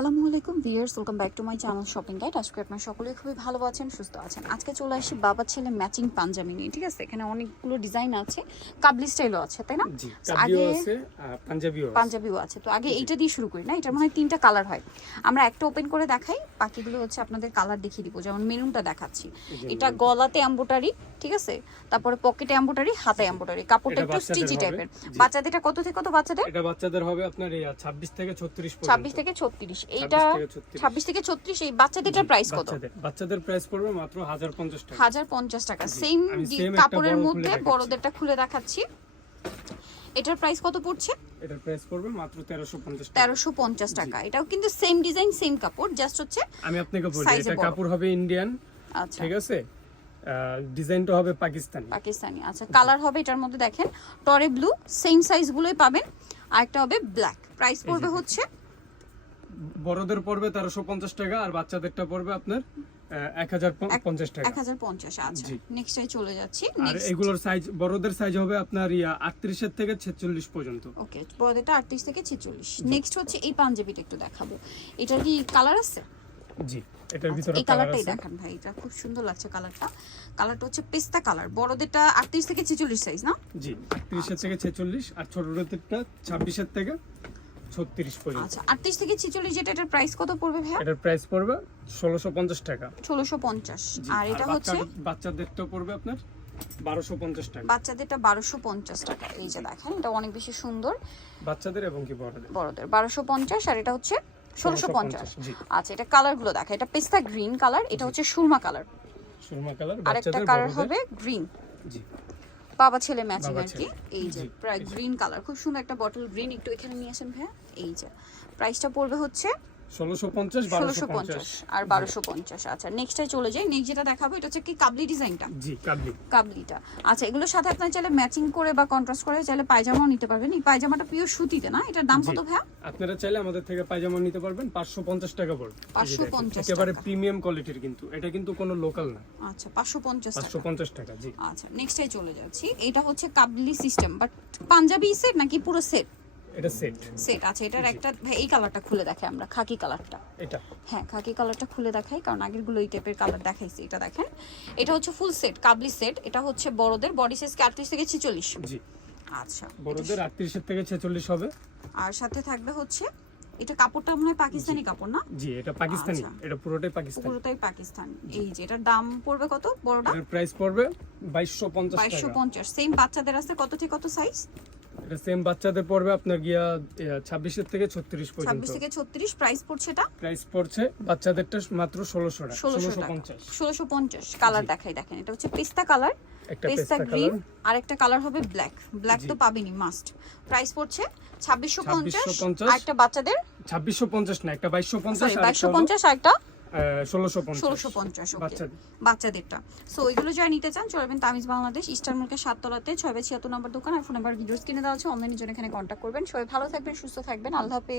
আসসালামু আলাইকুম viewers welcome back to my channel shopping guide. আজকে আপনারা সকলেই খুবই ভালো আছেন সুস্থ আছেন। আজকে চলে আসি বাবা ছেলে ম্যাচিং পাঞ্জাবি নিয়ে ঠিক আছে? এখানে অনেকগুলো ডিজাইন আছে কাবলি স্টাইলও আছে তাই না? আগে- আছে পাঞ্জাবিও আছে। পাঞ্জাবিও আছে। তো আগে এইটা দিয়ে শুরু করি না? এটার মনে হয় তিনটা কালার হয়। আমরা একটা ওপেন করে দেখাই বাকিগুলো হচ্ছে আপনাদের কালার দেখিয়ে দিব। যেমন মেরুনটা দেখাচ্ছি। এটা গলাতে এম্বোটারি ঠিক আছে? তারপরে পকেটে এম্বোটারি হাতে এম্বোটারি কাপড়টা একটু স্টিচি টাইপের। বাচ্চাদের কত থেকে কত বাচ্চাদের? এটা বাচ্চাদের হবে আপনার এই 26 থেকে 36 পর্যন্ত। ছাব্বিশ থেকে ছত্রিশ। এইটা থেকে 36 ছাব্বিশ থেকে ছত্রিশ এই বাচ্চাদেরটার প্রাইস কত? বাচ্চাদের বাচ্চাদের প্রাইস পড়বে মাত্র 1050 টাকা। হাজার পঞ্চাশ টাকা। সেম কাপড়ের মধ্যে বড়দেরটা খুলে দেখাচ্ছি। এটার প্রাইস কত পড়ছে? এটার প্রাইস পড়বে মাত্র 1350 টাকা। তেরোশো পঞ্চাশ টাকা। এটাও কিন্তু সেম ডিজাইন সেম কাপড় জাস্ট হচ্ছে আমি আপনাকে বলি এটা কাপড় হবে ইন্ডিয়ান আচ্ছা। ঠিক আছে? ডিজাইনটা হবে পাকিস্তানি। পাকিস্তানি। আচ্ছা কালার হবে এটার মধ্যে দেখেন। টরে ব্লু সেম সাইজ গুলোই পাবেন। আর একটা হবে ব্ল্যাক প্রাইস পড়বে হচ্ছে বড়দের পড়বে 1350 টাকা আর বাচ্চাদেরটা পড়বে আপনার আহ, 1050 টাকা। এক হাজার পঞ্চাশ আচ্ছা। নেক্সটে চলে যাচ্ছি। আর এগুলোর সাইজ বড়দের সাইজ হবে আপনার ইয়া 38 এর থেকে 46 পর্যন্ত। ওকে বড়দেরটা আটত্রিশ থেকে ছেচল্লিশ। নেক্সট হচ্ছে এই পাঞ্জাবিটা একটু দেখাবো। এটার কি কালার আছে? জি এটার আচ্ছা, ভিতরে এই কালারটাই দেখান ভাই এটা খুব সুন্দর লাগছে কালারটা কালারটা হচ্ছে পেস্তা কালার বড়দেরটা আটত্রিশ থেকে ছেচল্লিশ সাইজ না? জি 38 থেকে 46 আর ছোটদেরটা 26 থেকে 36 পর্যন্ত আচ্ছা আটত্রিশ থেকে ছেচল্লিশ যেটা এটার প্রাইস কত পড়বে ভাইয়া? এটার প্রাইস পড়বে 1650 টাকা। ষোলোশো পঞ্চাশ। আর এটা হচ্ছে? বাচ্চাদের- বাচ্চাদেরটা পড়বে আপনার 1250 টাকা। বাচ্চাদেরটা বারোশো পঞ্চাশ টাকা। এই যে দেখেন এটা অনেক বেশি সুন্দর। বাচ্চাদের এবং কি বড়দের? বড়দের। বারোশো পঞ্চাশ আর এটা হচ্ছে ষোলোশো পঞ্চাশ। আচ্ছা এটা কালারগুলো দেখা এটা পেস্তা গ্রিন কালার এটা হচ্ছে সুরমা কালার সুরমা কালার আর একটা কালার হবে গ্রিন জি। বাবা ছেলে ম্যাচিং আর কি। এই যে প্রায় গ্রিন কালার খুব সুন্দর একটা বটল গ্রিন একটু এখানে নিয়ে আসেন ভাইয়া। এই যে প্রাইসটা পড়বে হচ্ছে 1650 ষোলোশো পঞ্চাশ 1250 আর বারোশো পঞ্চাশ আচ্ছা নেক্সটে চলে যাই। নেক্সট যেটা দেখাবো এটা হচ্ছে কি কাবলি ডিজাইনটা? জি কাবলি। কাবলিটা। আচ্ছা এগুলোর সাথে আপনার চাইলে ম্যাচিং করে বা কন্ট্রাস্ট করে চাইলে পায়জামাও নিতে পারবেন। এই পায়জামাটা পিওর সুতিতে না? এটার দাম। কত ভাইয়া? আপনারা চাইলে আমাদের থেকে পায়জামা নিতে পারবেন 550 টাকা পড়বে। যে 550 একেবারে প্রিমিয়াম কোয়ালিটির কিন্তু। এটা কিন্তু কোনো লোকাল না। আচ্ছা পাঁচশো পঞ্চাশ টাকা। 550 টাকা জি। আচ্ছা নেক্সটে চলে যাচ্ছি। এটা হচ্ছে কাবলি সিস্টেম বাট পাঞ্জাবি সেট নাকি পুরো সেট এটা সেট সেট আছে এটার একটা এই কালারটা খুলে দেখাই আমরা খাকি কালারটা এটা। হ্যাঁ খাকি কালারটা খুলে দেখাই কারণ আগেরগুলো এই টাইপের কালার দেখাইছি এটা দেখেন। এটা হচ্ছে ফুল সেট কাবলি সেট এটা হচ্ছে বড়দের বডি সাইজ আটত্রিশ থেকে ছেচল্লিশ? জি। আচ্ছা বড়দের 38 থেকে 46 হবে। আর সাথে থাকবে হচ্ছে এটা কাপড়টা মনে হয় পাকিস্তানি কাপড় না? জি এটা পাকিস্তানি আচ্ছা। এটা পুরোটাই পাকিস্তানি। পুরোটাই পাকিস্তান। এই যে এটার দাম পড়বে কত বড়টা? এর প্রাইস পড়বে 2250 বাইশশো টাকা। পঞ্চাশ। সেম বাচ্চাদের আছে কত থেকে কত সাইজ এটা সেম বাচ্চাদের পড়বে আপনার গিয়া 26 এর থেকে 36 পর্যন্ত। ছাব্বিশ থেকে ছত্রিশ প্রাইস পড়ছে এটা? প্রাইস পড়ছে বাচ্চাদেরটা মাত্র 1600 টাকা ষোলোশো টাকা। 1650 পঞ্চাশ। কালার দেখাই দেখেন এটা হচ্ছে পেস্তা কালার পেস্তা গ্রিন আর একটা কালার হবে ব্ল্যাক ব্ল্যাক তো পাবেনি মাস্ট প্রাইস পড়ছে ছাব্বিশশো পঞ্চাশ 2650 আর একটা বাচ্চাদের? 2650 না একটা 2250 সরি আর একটা পঞ্চাশ আর একটা 1650 ষোলোশো পঞ্চাশ ওকে বাচ্চাদেরটা। সো এগুলো যারা নিতে চান চলবেন তামিজ বাংলাদেশ ইস্টার মার্কেট সাততলাতে ছয় বাই ছিয়াত্তর নম্বর দোকান আর ফোন নাম্বার ভিডিওস কিনে দেওয়া আছে অনলাইনের জন্য এখানে কন্ট্যাক্ট করবেন। সবাই ভালো থাকবেন সুস্থ থাকবেন। আল্লাহ হাফেজ।